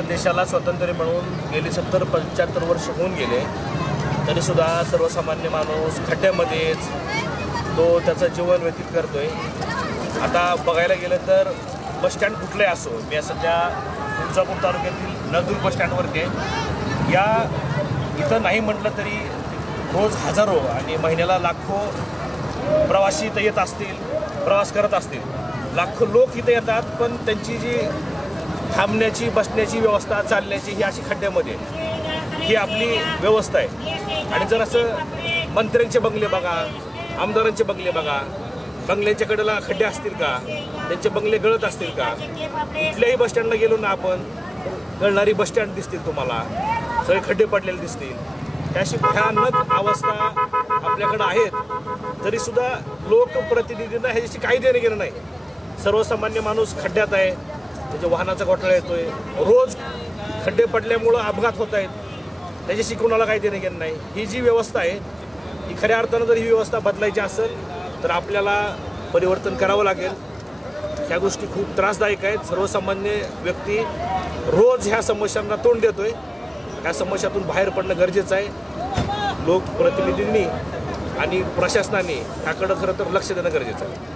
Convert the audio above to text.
देशाला स्वातंत्र्य मिळून गेली 70-75 वर्ष होऊन गेले, तरीसुद्धा सर्वसामान्य माणूस खड्ड्यामध्येच तो त्याचं जीवन व्यतीत करतोय। आता बघायला गेलं तर बसस्टँड कुठलंही असो, मी सध्या तुळजापूर तालुक्यातील नळदुर्ग बसस्टँडवरती आहे। या इथं नाही म्हटलं तरी रोज हजारो आणि महिन्याला लाखो प्रवासी इथं येत असतील, प्रवास करत असतील। लाखो लोक इथे येतात, पण त्यांची जी थांबण्याची बसण्याची व्यवस्था, चालण्याची ही अशी खड्ड्यामध्ये ही आपली व्यवस्था आहे। आणि जर असं मंत्र्यांचे बंगले बघा, आमदारांचे बंगले बघा, बंगल्यांच्या कडेला खड्डे असतील का, त्यांचे बंगले गळत असतील का? कुठल्याही बसस्टँडला गेलो ना आपण, गळणारी बसस्टँड दिसतील तुम्हाला, सगळे खड्डे पडलेले दिसतील। त्याशी भयानक अवस्था आपल्याकडं आहेत, तरीसुद्धा लोकप्रतिनिधींना ह्याच्याशी काही देणं घेणं नाही। सर्वसामान्य माणूस खड्ड्यात आहे, त्याच्या वाहनाचा घोटाळा येतोय, रोज खड्डे पडल्यामुळं अपघात होत आहेत, त्याच्याशी कोणाला काही देणं घेणं नाही। ही जी व्यवस्था आहे, ही खऱ्या अर्थानं जर ही व्यवस्था बदलायची असेल तर आपल्याला परिवर्तन करावं लागेल। ह्या गोष्टी खूप त्रासदायक आहेत। सर्वसामान्य व्यक्ती रोज ह्या समस्यांना तोंड देतोय। ह्या समस्यातून बाहेर पडणं गरजेचं आहे। लोकप्रतिनिधींनी आणि प्रशासनाने ह्याकडं खरं तर लक्ष देणं गरजेचं आहे।